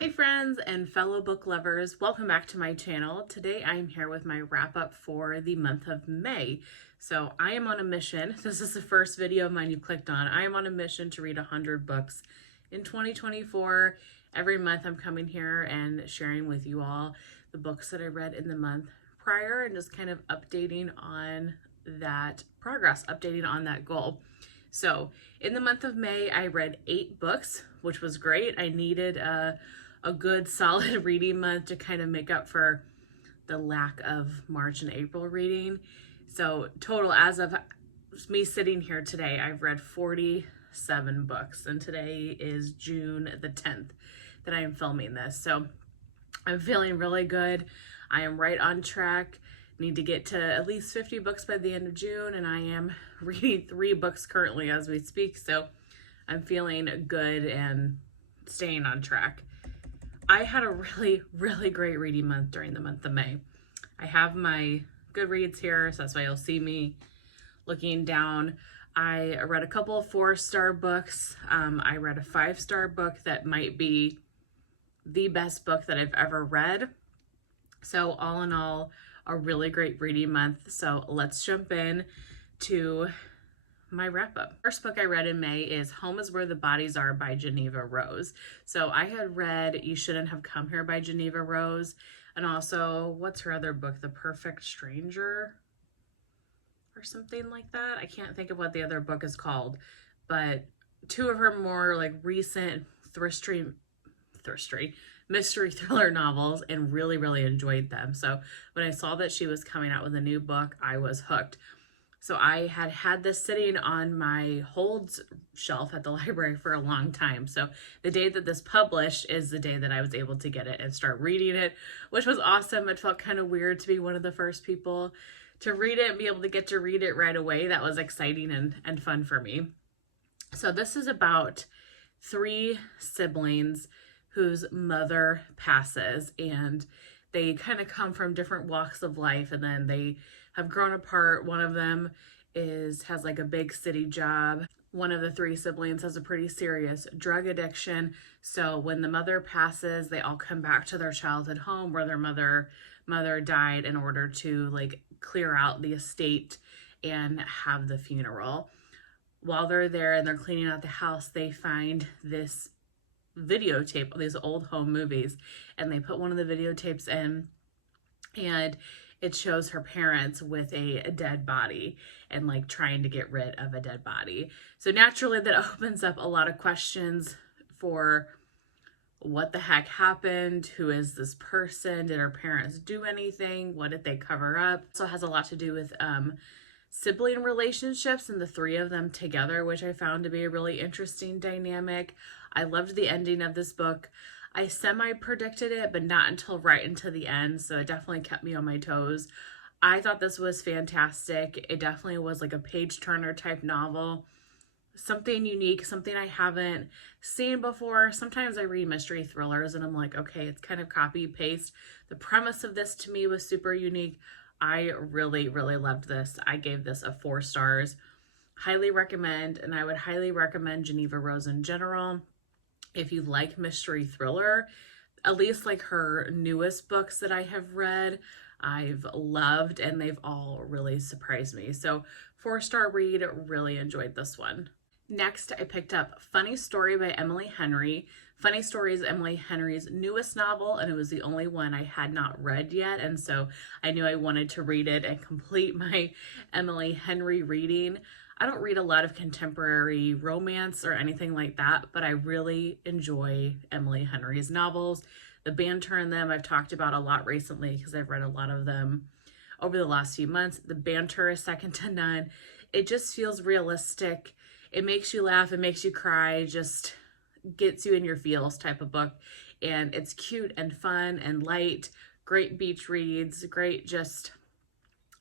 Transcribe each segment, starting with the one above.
Hey friends and fellow book lovers, welcome back to my channel. Today I'm here with my wrap up for the month of May. So I am on a mission. This is the first video of mine you clicked on. I am on a mission to read 100 books in 2024. Every month I'm coming here and sharing with you all the books that I read in the month prior and just kind of updating on that progress, updating on that goal. So in the month of May, I read 8 books, which was great. I needed a good solid reading month to kind of make up for the lack of March and April reading. So total, as of me sitting here today, I've read 47 books, and today is June the 10th that I am filming this. So I'm feeling really good. I am right on track. Need to get to at least 50 books by the end of June, and I am reading 3 books currently as we speak. So I'm feeling good and staying on track. I had a really great reading month during the month of May. I have my Goodreads here, so that's why you'll see me looking down. I read a couple of 4-star books. I read a 5-star book that might be the best book that I've ever read. So all in all, a really great reading month. So let's jump in to my wrap up. First book I read in May is Home is Where the Bodies Are by Jeneva Rose. So I had read You Shouldn't Have Come Here by Jeneva Rose, and also, what's her other book? The Perfect Stranger or something like that. I can't think of what the other book is called, but 2 of her more like recent mystery thriller novels, and really enjoyed them. So when I saw that she was coming out with a new book, I was hooked. So I had this sitting on my holds shelf at the library for a long time. So the day that this published is the day that I was able to get it and start reading it, which was awesome. It felt kind of weird to be one of the first people to read it and be able to get to read it right away. That was exciting and fun for me. So this is about 3 siblings whose mother passes, and they kind of come from different walks of life, and then they have grown apart. One of them has like a big city job. One of the 3 siblings has a pretty serious drug addiction. So when the mother passes, they all come back to their childhood home where their mother died in order to like clear out the estate and have the funeral. While they're there and they're cleaning out the house, they find this videotape of these old home movies, and they put one of the videotapes in, and it shows her parents with a dead body and like trying to get rid of a dead body. So naturally that opens up a lot of questions for what the heck happened? Who is this person? Did her parents do anything? What did they cover up? So it has a lot to do with sibling relationships and the 3 of them together, which I found to be a really interesting dynamic. I loved the ending of this book. I semi-predicted it, but not until right into the end, so it definitely kept me on my toes. I thought this was fantastic. It definitely was like a page-turner type novel. Something unique, something I haven't seen before. Sometimes I read mystery thrillers and I'm like, okay, it's kind of copy-paste. The premise of this to me was super unique. I really loved this. I gave this a 4 stars. Highly recommend, and I would highly recommend Jeneva Rose in general. If you like mystery thriller, at least like her newest books that I have read, I've loved, and they've all really surprised me. So 4-star read, really enjoyed this one. Next, I picked up Funny Story by Emily Henry. Funny Story is Emily Henry's newest novel, and it was the only one I had not read yet, and so I knew I wanted to read it and complete my Emily Henry reading. I don't read a lot of contemporary romance or anything like that, but I really enjoy Emily Henry's novels. The banter in them I've talked about a lot recently because I've read a lot of them over the last few months. The banter is second to none. It just feels realistic. It makes you laugh, it makes you cry, just gets you in your feels type of book. And it's cute and fun and light, great beach reads, great just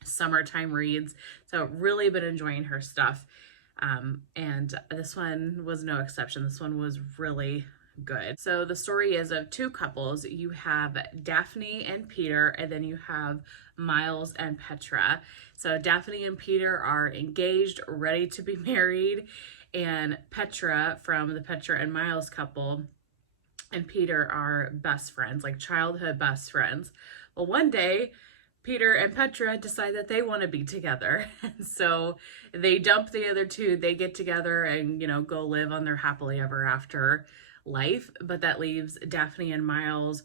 summertime reads. So really been enjoying her stuff. And this one was no exception. This one was really good. So the story is of 2 couples. You have Daphne and Peter, and then you have Miles and Petra. So Daphne and Peter are engaged, ready to be married, and Petra from the Petra and Miles couple and Peter are best friends, like childhood best friends. Well, one day, Peter and Petra decide that they want to be together. And so they dump the other two, they get together and, go live on their happily ever after life. But that leaves Daphne and Miles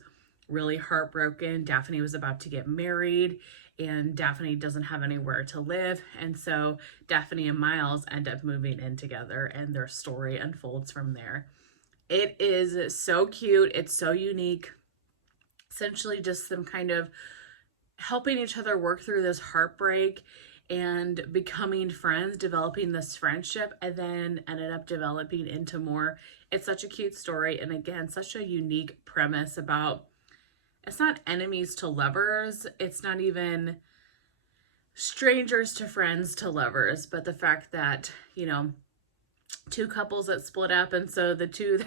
really heartbroken. Daphne was about to get married and Daphne doesn't have anywhere to live. And so Daphne and Miles end up moving in together and their story unfolds from there. It is so cute. It's so unique. Essentially just them kind of helping each other work through this heartbreak and becoming friends, developing this friendship, and then ended up developing into more. It's such a cute story. And again, such a unique premise about, it's not enemies to lovers. It's not even strangers to friends to lovers, but the fact that, two couples that split up, and so the two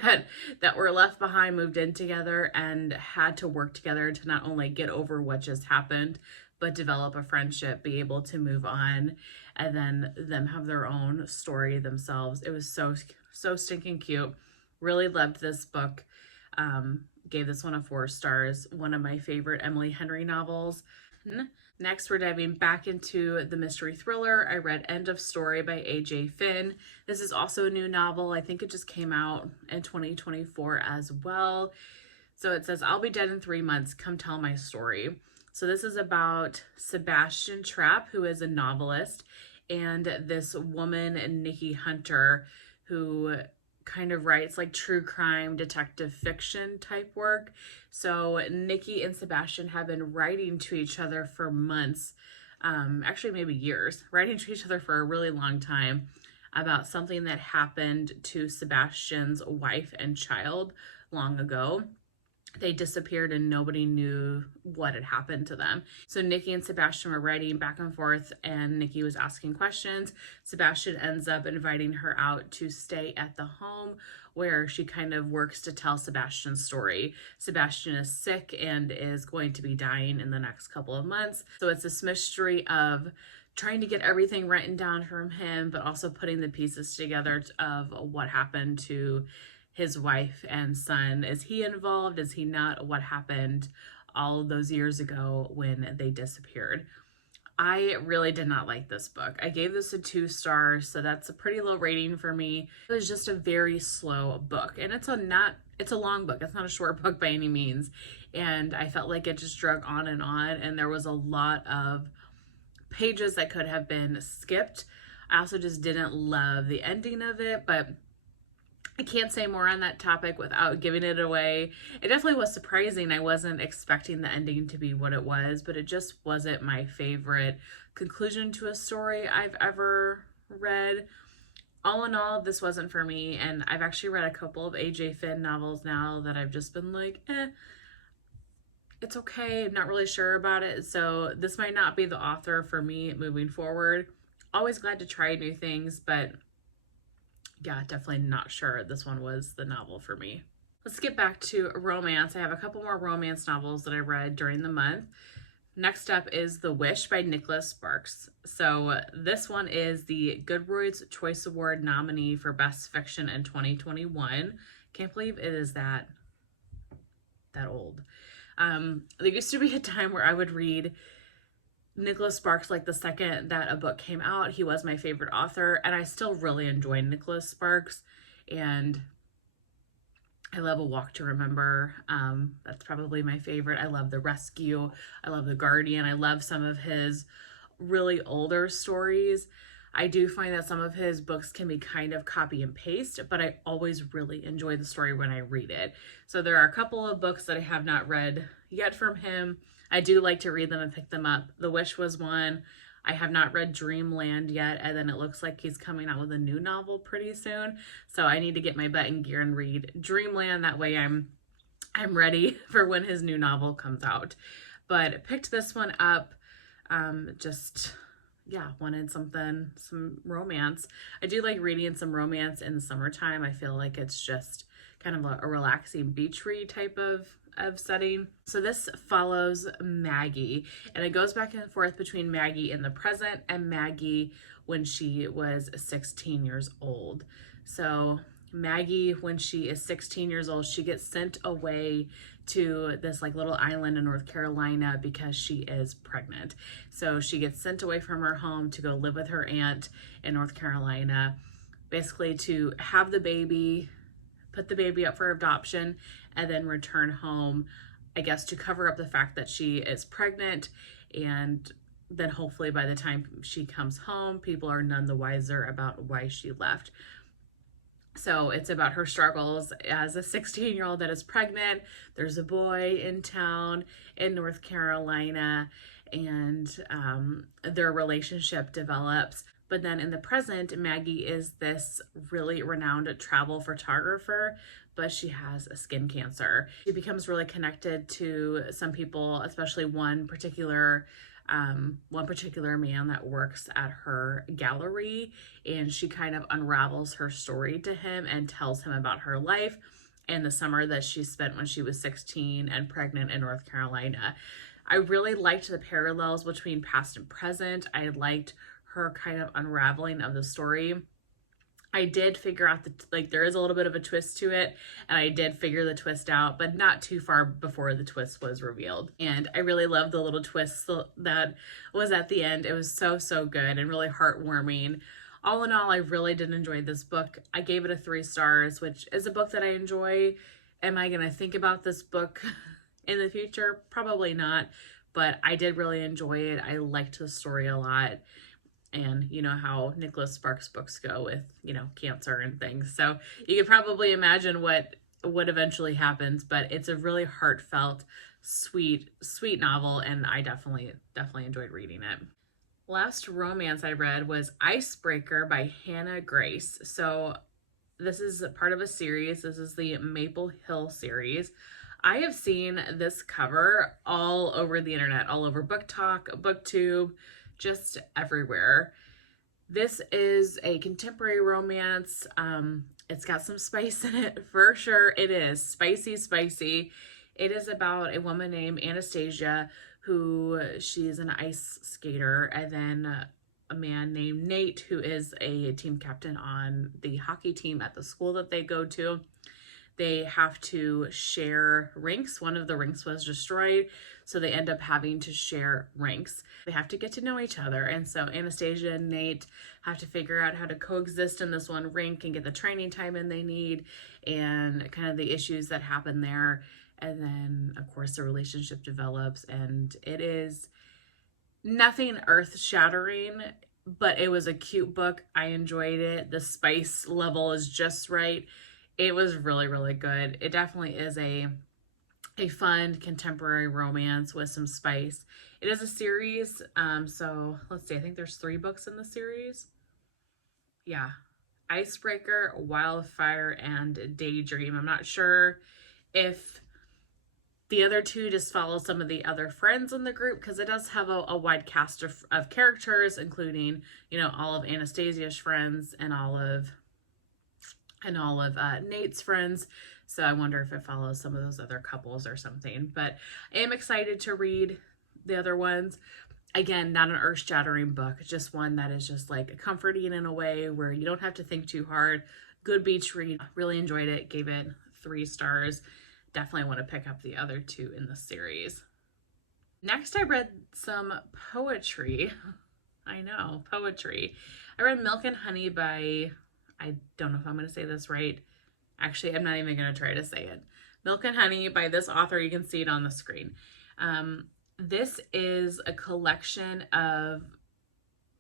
that were left behind moved in together and had to work together to not only get over what just happened, but develop a friendship, be able to move on, and then them have their own story themselves. It was so stinking cute. Really loved this book. Gave this one a 4 stars. One of my favorite Emily Henry novels. Next, we're diving back into the mystery thriller. I read End of Story by A.J. Finn. This is also a new novel. I think it just came out in 2024 as well. So it says, I'll be dead in 3 months. Come tell my story. So this is about Sebastian Trapp, who is a novelist, and this woman, Nikki Hunter, who kind of writes like true crime detective fiction type work. So Nikki and Sebastian have been writing to each other for months, actually maybe years, writing to each other for a really long time about something that happened to Sebastian's wife and child long ago. They disappeared and nobody knew what had happened to them. So Nikki and Sebastian were writing back and forth and Nikki was asking questions. Sebastian ends up inviting her out to stay at the home where she kind of works to tell Sebastian's story. Sebastian is sick and is going to be dying in the next couple of months. So it's this mystery of trying to get everything written down from him, but also putting the pieces together of what happened to his wife and son. Is he involved? Is he not? What happened all those years ago when they disappeared? I really did not like this book. I gave this a 2 stars, so that's a pretty low rating for me. It was just a very slow book, and it's a long book. It's not a short book by any means, and I felt like it just drug on, and there was a lot of pages that could have been skipped. I also just didn't love the ending of it, but I can't say more on that topic without giving it away. It definitely was surprising. I wasn't expecting the ending to be what it was, but it just wasn't my favorite conclusion to a story I've ever read. All in all, this wasn't for me, and I've actually read a couple of A.J. Finn novels now that I've just been like, it's okay. I'm not really sure about it, so this might not be the author for me moving forward. Always glad to try new things, but yeah, definitely not sure this one was the novel for me. Let's get back to romance. I have a couple more romance novels that I read during the month. Next up is The Wish by Nicholas Sparks. So this one is the Goodreads Choice Award nominee for Best Fiction in 2021. Can't believe it is that old. There used to be a time where I would read Nicholas Sparks like the second that a book came out. He was my favorite author, and I still really enjoy Nicholas Sparks, and I love A Walk to Remember. That's probably my favorite. I love The Rescue. I love The Guardian. I love some of his really older stories. I do find that some of his books can be kind of copy and paste, but I always really enjoy the story when I read it. So there are a couple of books that I have not read yet from him. I do like to read them and pick them up. The Wish was one. I have not read Dreamland yet, and then it looks like he's coming out with a new novel pretty soon. So I need to get my butt in gear and read Dreamland. That way I'm ready for when his new novel comes out. But picked this one up. Wanted some romance. I do like reading some romance in the summertime. I feel like it's just kind of a relaxing beach read type of setting. So this follows Maggie, and it goes back and forth between Maggie in the present and Maggie when she was 16 years old. So Maggie, when she is 16 years old, she gets sent away to this like little island in North Carolina because she is pregnant. So she gets sent away from her home to go live with her aunt in North Carolina, basically to have the baby, put the baby up for adoption, and then return home, I guess, to cover up the fact that she is pregnant. And then hopefully by the time she comes home, people are none the wiser about why she left. So it's about her struggles as a 16-year-old that is pregnant. There's a boy in town in North Carolina, and their relationship develops. But then in the present, Maggie is this really renowned travel photographer, but she has a skin cancer. She becomes really connected to some people, especially one particular man that works at her gallery, and she kind of unravels her story to him and tells him about her life and the summer that she spent when she was 16 and pregnant in North Carolina. I really liked the parallels between past and present. I liked her kind of unraveling of the story. I did figure out there is a little bit of a twist to it, and I did figure the twist out, but not too far before the twist was revealed. And I really loved the little twist that was at the end. It was so, so good and really heartwarming. All in all, I really did enjoy this book. I gave it a 3 stars, which is a book that I enjoy. Am I going to think about this book in the future? Probably not, but I did really enjoy it. I liked the story a lot. And you know how Nicholas Sparks books go with, cancer and things. So you could probably imagine what eventually happens, but it's a really heartfelt, sweet novel, and I definitely enjoyed reading it. Last romance I read was Icebreaker by Hannah Grace. So this is part of a series. This is the Maple Hill series. I have seen this cover all over the internet, all over Book Talk, BookTube, just everywhere. This is a contemporary romance. It's got some spice in it, for sure. It is spicy. It is about a woman named Anastasia, who she's an ice skater, and then a man named Nate, who is a team captain on the hockey team at the school that they go to. They have to share rinks. One of the rinks was destroyed, so they end up having to share rinks. They have to get to know each other, and so Anastasia and Nate have to figure out how to coexist in this one rink and get the training time in they need, and kind of the issues that happen there. And then, of course, the relationship develops, and it is nothing earth-shattering, but it was a cute book. I enjoyed it. The spice level is just right. It was really, really good. It definitely is a fun contemporary romance with some spice. It is a series, so let's see. I think there's 3 books in the series. Yeah. Icebreaker, Wildfire, and Daydream. I'm not sure if the other 2 just follow some of the other friends in the group, because it does have a wide cast of characters, including, all of Anastasia's friends and all of Nate's friends. So I wonder if it follows some of those other couples or something. But I am excited to read the other ones. Again, not an earth-shattering book, just one that is just like comforting in a way where you don't have to think too hard. Good beach read. Really enjoyed it. Gave it 3 stars. Definitely want to pick up the other 2 in the series. Next, I read some poetry. I know, poetry. I read Milk and Honey by, I don't know if I'm going to say this right. Actually, I'm not even going to try to say it. Milk and Honey by this author. You can see it on the screen. This is a collection of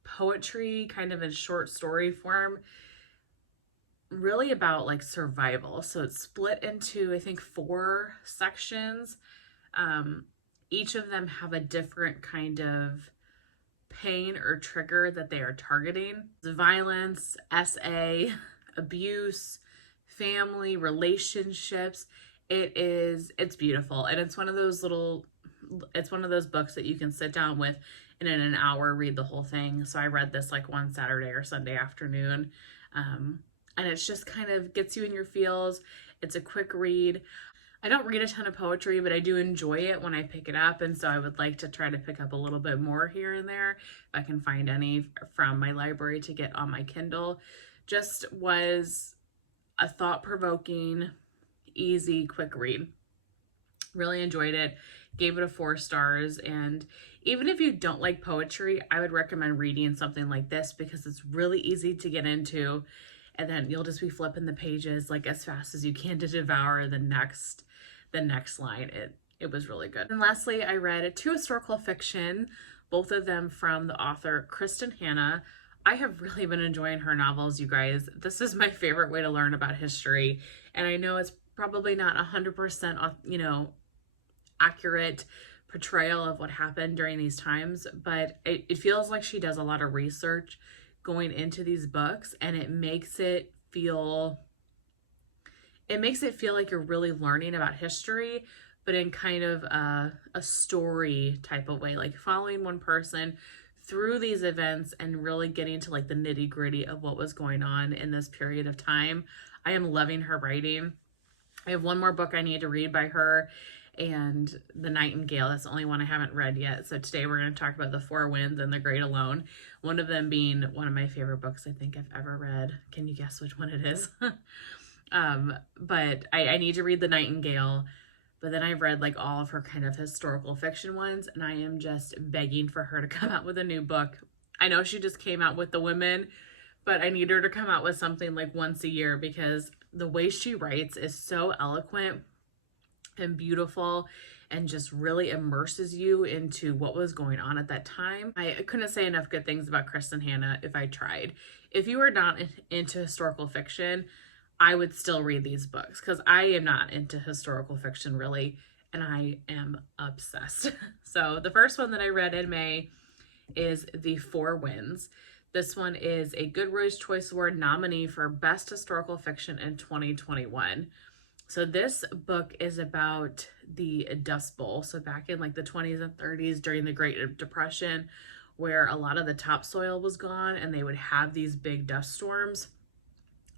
poetry kind of in short story form, really about like survival. So it's split into, I think, 4 sections. Each of them have a different kind of pain or trigger that they are targeting. Violence, SA, abuse, family, relationships. It's beautiful. And it's one of those books that you can sit down with and in an hour read the whole thing. So I read this like one Saturday or Sunday afternoon. And it's just kind of gets you in your feels. It's a quick read. I don't read a ton of poetry, but I do enjoy it when I pick it up. And so I would like to try to pick up a little bit more here and there, if I can find any from my library to get on my Kindle. Just was a thought-provoking, easy, quick read. Really enjoyed it. Gave it a 4 stars. And even if you don't like poetry, I would recommend reading something like this because it's really easy to get into. And then you'll just be flipping the pages like as fast as you can to devour the next line. It was really good. And lastly, I read 2 historical fiction, both of them from the author Kristin. I have really been enjoying her novels, you guys. This is my favorite way to learn about history. And I know it's probably not 100%, accurate portrayal of what happened during these times, but it feels like she does a lot of research going into these books, and it makes it feel like you're really learning about history, but in kind of a story type of way, like following one person through these events and really getting to like the nitty-gritty of what was going on in this period of time. I am loving her writing. I have one more book I need to read by her, and The Nightingale. That's the only one I haven't read yet. So today we're going to talk about The Four Winds and The Great Alone. One of them being one of my favorite books I think I've ever read. Can you guess which one it is? But I need to read The Nightingale. But then I've read like all of her kind of historical fiction ones, and I am just begging for her to come out with a new book. I know she just came out with The Women, but I need her to come out with something like once a year because the way she writes is so eloquent and beautiful and just really immerses you into what was going on at that time. I couldn't say enough good things about Kristin if I tried. If you are not into historical fiction, I would still read these books because I am not into historical fiction really, and I am obsessed. So the first one that I read in May is The Four Winds. This one is a Goodreads Choice Award nominee for Best Historical Fiction in 2021. So this book is about the Dust Bowl. So back in like the 20s and 30s during the Great Depression, where a lot of the topsoil was gone and they would have these big dust storms,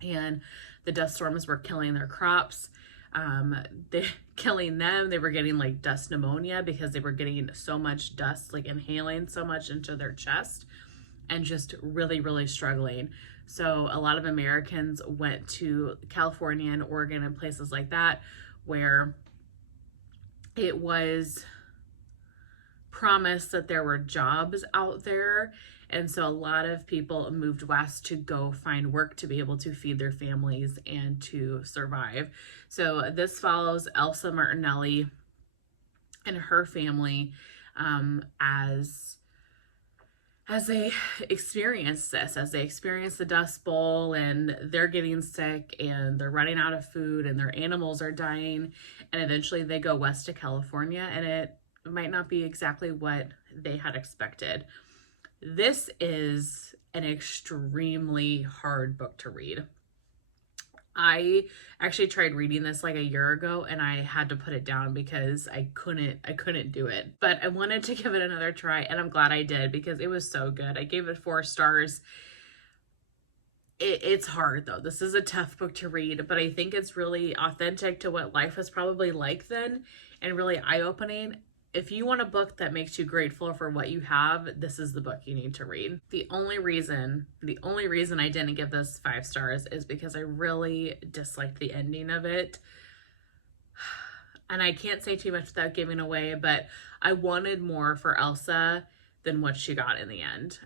and the dust storms were killing their crops. They were getting like dust pneumonia because they were getting so much dust, like inhaling so much into their chest, and just really, really struggling. So a lot of Americans went to California and Oregon and places like that where it was promised that there were jobs out there. And so a lot of people moved west to go find work to be able to feed their families and to survive. So this follows Elsa Martinelli and her family as they experience this, as they experience the Dust Bowl, and they're getting sick and they're running out of food and their animals are dying, and eventually they go west to California, and it might not be exactly what they had expected. This is an extremely hard book to read. I actually tried reading this like a year ago and I had to put it down because I couldn't do it. But I wanted to give it another try, and I'm glad I did because it was so good. I gave it 4 stars. It's hard though. This is a tough book to read, but I think it's really authentic to what life was probably like then and really eye-opening. If you want a book that makes you grateful for what you have, this is the book you need to read. The only reason I didn't give this 5 stars is because I really disliked the ending of it. And I can't say too much without giving away, but I wanted more for Elsa than what she got in the end.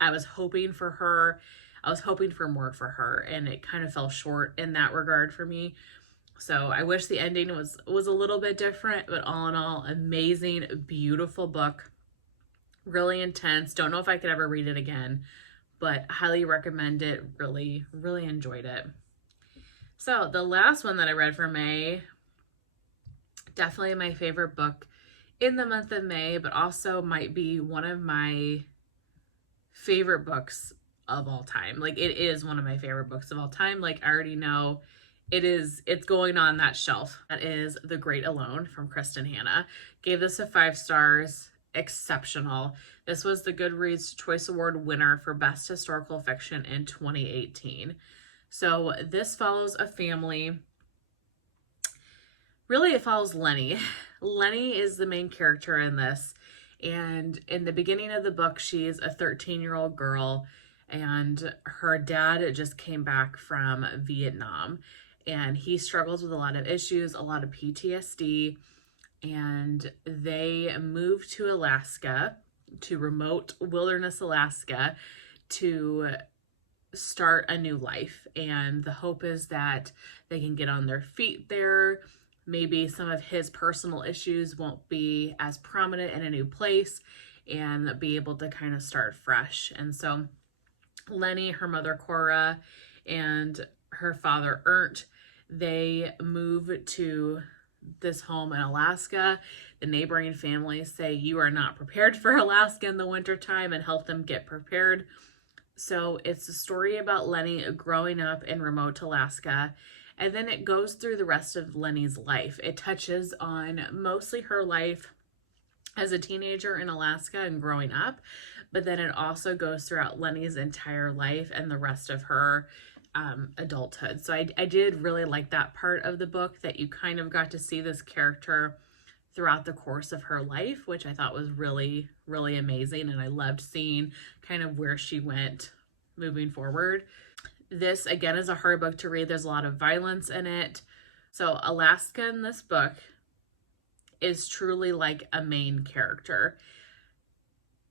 I was hoping for more for her, and it kind of fell short in that regard for me. So I wish the ending was a little bit different, but all in all, amazing, beautiful book. Really intense. Don't know if I could ever read it again, but highly recommend it. Really, really enjoyed it. So the last one that I read for May, definitely my favorite book in the month of May, but also might be one of my favorite books of all time. Like, it is one of my favorite books of all time. Like, I already know it's going on that shelf. That is The Great Alone from Kristin. Gave this a 5 stars. Exceptional. This was the Goodreads Choice Award winner for Best Historical Fiction in 2018. So this follows a family. Really, it follows Lenny. Lenny is the main character in this. And in the beginning of the book, she's a 13-year-old girl, and her dad just came back from Vietnam, and he struggles with a lot of issues, a lot of PTSD, and they moved to Alaska, to remote wilderness Alaska, to start a new life. And the hope is that they can get on their feet there. Maybe some of his personal issues won't be as prominent in a new place, and be able to kind of start fresh. And so Lenny, her mother Cora, and her father Ernst, they move to this home in Alaska. The neighboring families say you are not prepared for Alaska in the wintertime, and help them get prepared. So it's a story about Lenny growing up in remote Alaska, and then it goes through the rest of Lenny's life. It touches on mostly her life as a teenager in Alaska and growing up, but then it also goes throughout Lenny's entire life and the rest of her adulthood. So I did really like that part of the book, that you kind of got to see this character throughout the course of her life, which I thought was really, really amazing. And I loved seeing kind of where she went moving forward. This, again, is a hard book to read. There's a lot of violence in it. So Alaska in this book is truly like a main character.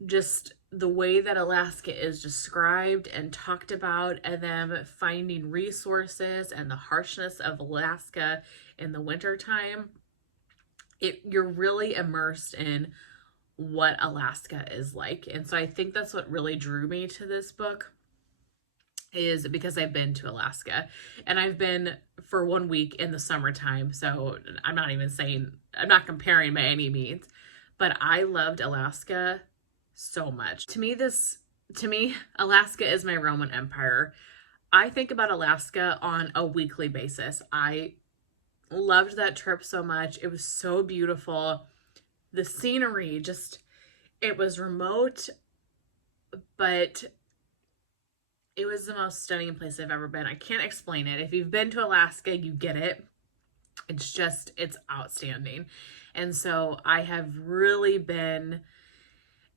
Just the way that Alaska is described and talked about, and them finding resources, and the harshness of Alaska in the wintertime, you're really immersed in what Alaska is like. And so I think that's what really drew me to this book, is because I've been to Alaska, and I've been for 1 week in the summertime. So I'm not comparing by any means, but I loved Alaska so much. To me, Alaska is my Roman Empire. I think about Alaska on a weekly basis. I loved that trip so much. It was so beautiful. The scenery, it was remote, but it was the most stunning place I've ever been. I can't explain it. If you've been to Alaska, you get it. It's outstanding. And so I have really been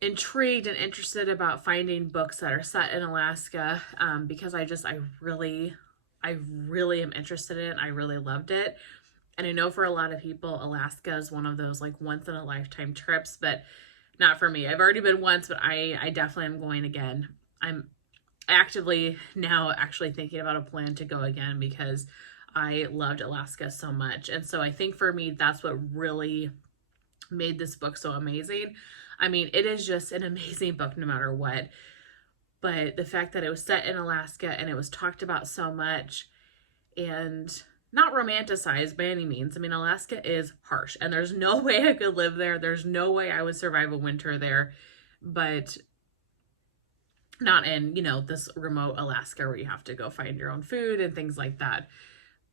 intrigued and interested about finding books that are set in Alaska, because I really am interested in it. I really loved it. And I know for a lot of people, Alaska is one of those like once in a lifetime trips, but not for me. I've already been once, but I definitely am going again. I'm actively now actually thinking about a plan to go again, because I loved Alaska so much. And so I think for me, that's what really made this book so amazing. I mean, it is just an amazing book no matter what. But the fact that it was set in Alaska and it was talked about so much, and not romanticized by any means. I mean, Alaska is harsh, and there's no way I could live there. There's no way I would survive a winter there, but not in, this remote Alaska where you have to go find your own food and things like that.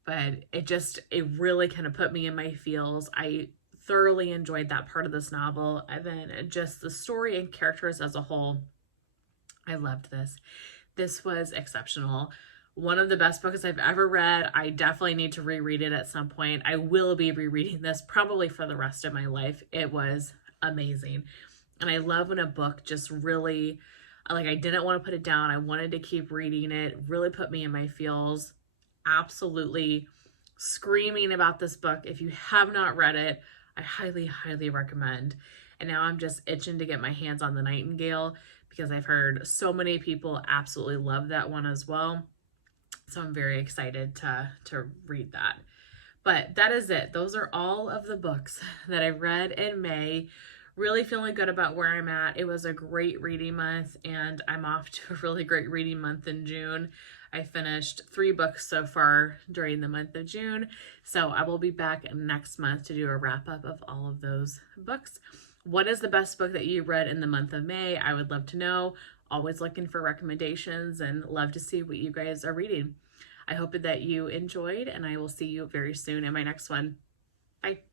But it really kind of put me in my feels. I thoroughly enjoyed that part of this novel. And then just the story and characters as a whole, I loved this. This was exceptional. One of the best books I've ever read. I definitely need to reread it at some point. I will be rereading this probably for the rest of my life. It was amazing. And I love when a book just really, like, I didn't want to put it down. I wanted to keep reading it. Really put me in my feels. Absolutely screaming about this book. If you have not read it, I highly, highly recommend. And now I'm just itching to get my hands on The Nightingale, because I've heard so many people absolutely love that one as well. So I'm very excited to read that. But that is it. Those are all of the books that I've read in May. Really feeling good about where I'm at. It was a great reading month, and I'm off to a really great reading month in June. I finished 3 books so far during the month of June, so I will be back next month to do a wrap-up of all of those books. What is the best book that you read in the month of May? I would love to know. Always looking for recommendations, and love to see what you guys are reading. I hope that you enjoyed, and I will see you very soon in my next one. Bye.